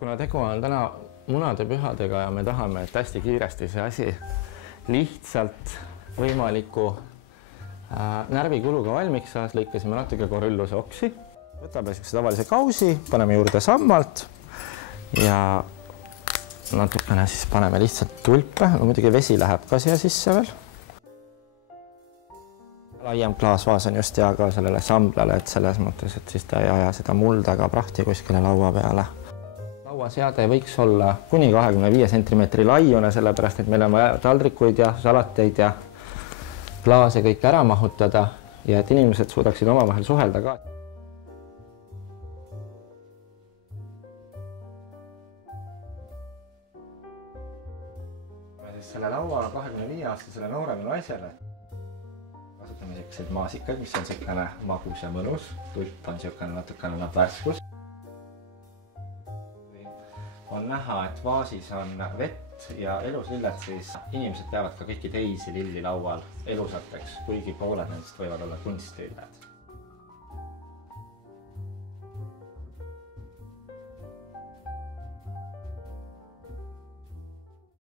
kuna tegu on täna munadepühadega ja me tahame, et hästi kiiresti see asi lihtsalt võimaliku närvikuluga valmiks saas, lõikasime natuke gorülluse oksi. Võtame tavalise kausi, paneme juurde sammalt ja natukene siis paneme lihtsalt tulpe. Muidugi vesi läheb ka siia sisse veel. Laiem klaasvaas on just hea ka sellele samblale, et selles mõttes, et siis ta ei aja seda mulda ka prahti kuskile laua peale. Lauaseade võiks olla kuni 25 cm laiune, sellepärast et meil on vaja taldrikuid ja salateid ja klaase kõik ära mahutada ja et inimesed suudaksid omavahel suhelda ka. Selle laua 25-aastasele noorele naisele kasutame selliseid maasikaid, mis on selline magus ja mõnus. Tulp on selline natukene annab värskus. On näha, et vaasis on vett ja eluslilled, siis inimesed peavad ka kõiki teisi lilli laual elusateks, kuigi pooled nendest võivad olla kunstlilled.